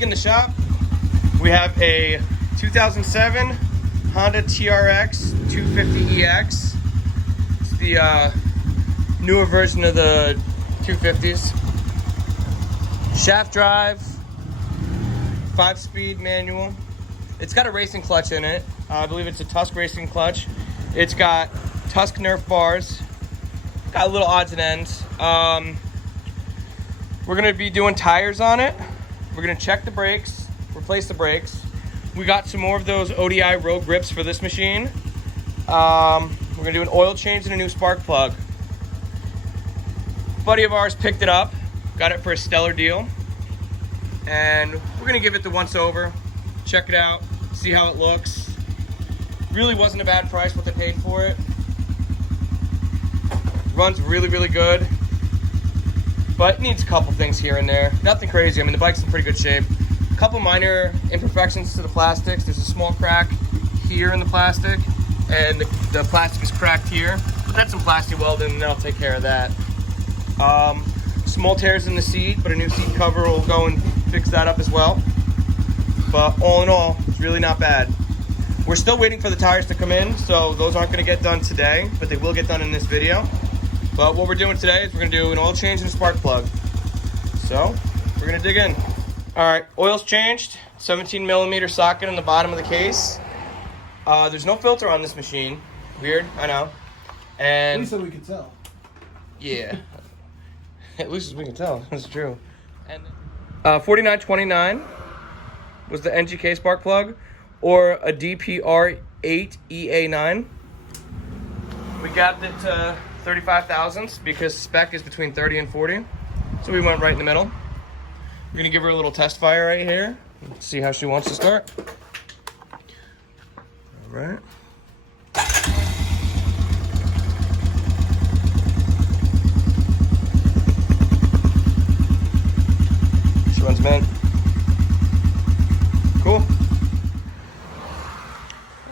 rig in the shop, we have a 2007 Honda TRX 250EX. It's the newer version of the 250s. Shaft drive, 5-speed manual. It's got a racing clutch in it. I believe it's a Tusk racing clutch. It's got Tusk Nerf bars. Got a little odds and ends. We're gonna be doing tires on it. We're gonna check the brakes, replace the brakes. We got some more of those ODI Rogue grips for this machine. We're gonna do an oil change and a new spark plug. A buddy of ours picked it up, got it for a stellar deal. And we're gonna give it the once over, check it out, see how it looks. Really wasn't a bad price what they paid for it. Runs really, really good. But it needs a couple things here and there. Nothing crazy. I mean, the bike's in pretty good shape. A couple minor imperfections to the plastics. There's a small crack here in the plastic, and the plastic is cracked here. That's some plastic welding, and that'll take care of that. Small tears in the seat, but a new seat cover will go and fix that up as well. But all in all, it's really not bad. We're still waiting for the tires to come in, so those aren't going to get done today, but they will get done in this video. But what we're doing today is we're going to do an oil change and a spark plug. So, we're going to dig in. Alright, oil's changed. 17mm socket in the bottom of the case. There's no filter on this machine. Weird, I know. And At least so we could tell. Yeah. At least we can tell. That's true. And 4929 was the NGK spark plug, or a DPR8 EA9. We gapped it to 35 thousandths because spec is between 30 and 40. So we went right in the middle. We're gonna give her a little test fire right here. See how she wants to start. All right. She runs mint. Cool.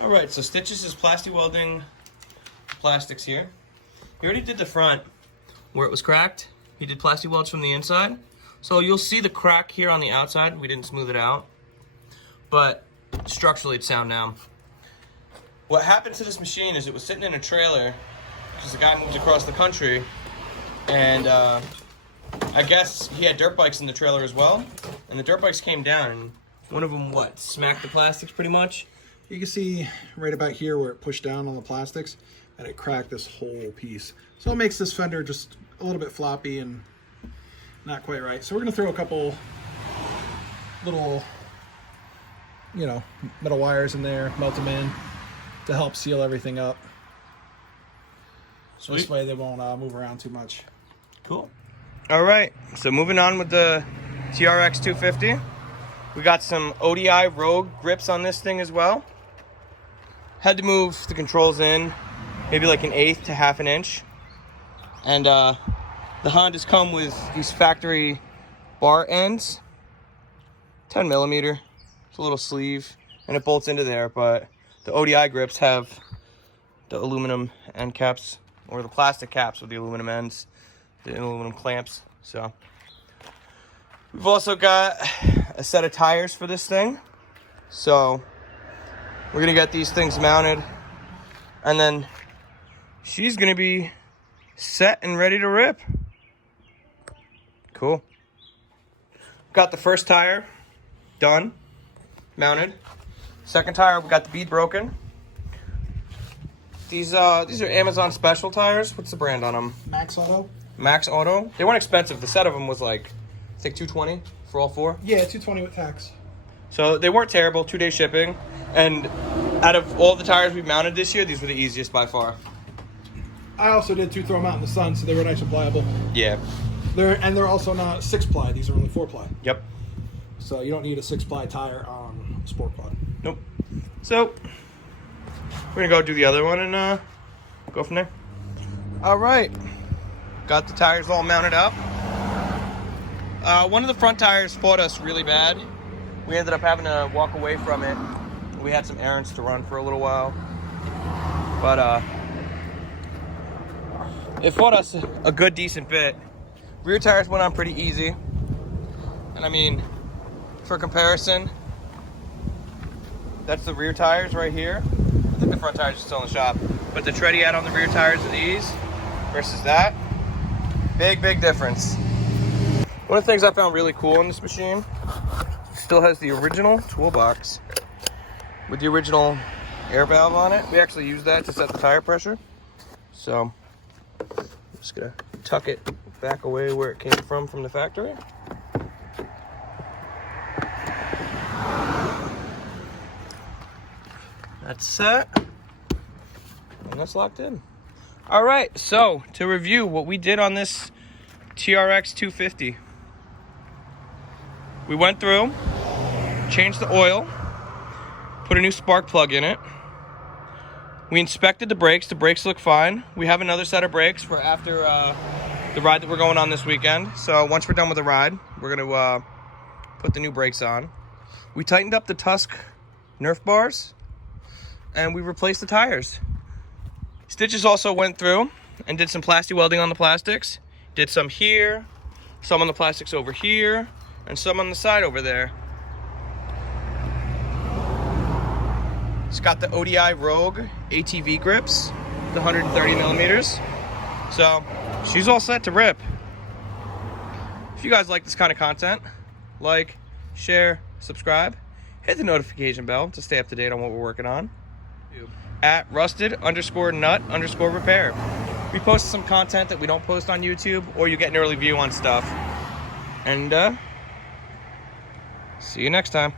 All right, so Stitches is plasti welding plastics here. He already did the front where it was cracked. He did plasti welds from the inside. So you'll see the crack here on the outside. We didn't smooth it out, but structurally it's sound now. What happened to this machine is it was sitting in a trailer because the guy moved across the country, and I guess he had dirt bikes in the trailer as well, and the dirt bikes came down, and one of them, smacked the plastics pretty much. You can see right about here where it pushed down on the plastics, and it cracked this whole piece. So it makes this fender just a little bit floppy and not quite right. So we're gonna throw a couple little, metal wires in there, melt them in to help seal everything up. So this way they won't move around too much. Cool. All right, so moving on with the TRX 250. We got some ODI Rogue grips on this thing as well. Had to move the controls in, maybe like 1/8 to 1/2 inch. And the Hondas come with these factory bar ends. 10mm. It's a little sleeve, and it bolts into there, but the ODI grips have the aluminum end caps, or the plastic caps with the aluminum ends, the aluminum clamps. So we've also got a set of tires for this thing. So we're gonna get these things mounted, and then she's gonna be set and ready to rip. Cool. Got the first tire done, mounted. Second tire, we got the bead broken. These are Amazon special tires. What's the brand on them? Max Auto? Max Auto. They weren't expensive. The set of them was like, I think $220 for all four. Yeah, $220 with tax. So they weren't terrible, 2-day shipping. And out of all the tires we've mounted this year, these were the easiest by far. I also did throw them out in the sun, so they were nice and pliable. Yeah. They're also not 6-ply. These are only 4-ply. Yep. So you don't need a 6-ply tire on a sport quad. Nope. So we're gonna go do the other one and go from there. All right. Got the tires all mounted up. One of the front tires fought us really bad. We ended up having to walk away from it. We had some errands to run for a little while. But it fought us a good, decent bit. Rear tires went on pretty easy. And I mean, for comparison, that's the rear tires right here. I think the front tires are still in the shop, but the tread he had on the rear tires of these versus that, big difference. One of the things I found really cool in this machine, still has the original toolbox with the original air valve on it. We actually use that to set the tire pressure. So I'm just gonna tuck it back away where it came from the factory. That's set, and that's locked in. All right, so to review what we did on this TRX 250, we went through, changed the oil, put a new spark plug in it. We inspected the brakes look fine. We have another set of brakes for after the ride that we're going on this weekend. So once we're done with the ride, we're gonna put the new brakes on. We tightened up the Tusk Nerf bars, and we replaced the tires. Stitches also went through and did some plasti welding on the plastics. Did some here, some on the plastics over here, and some on the side over there. It's got the ODI Rogue ATV grips, the 130 millimeters. So she's all set to rip. If you guys like this kind of content, like, share, subscribe, hit the notification bell to stay up to date on what we're working on. At rusted_nut_repair. We post some content that we don't post on YouTube, or you get an early view on stuff. And see you next time.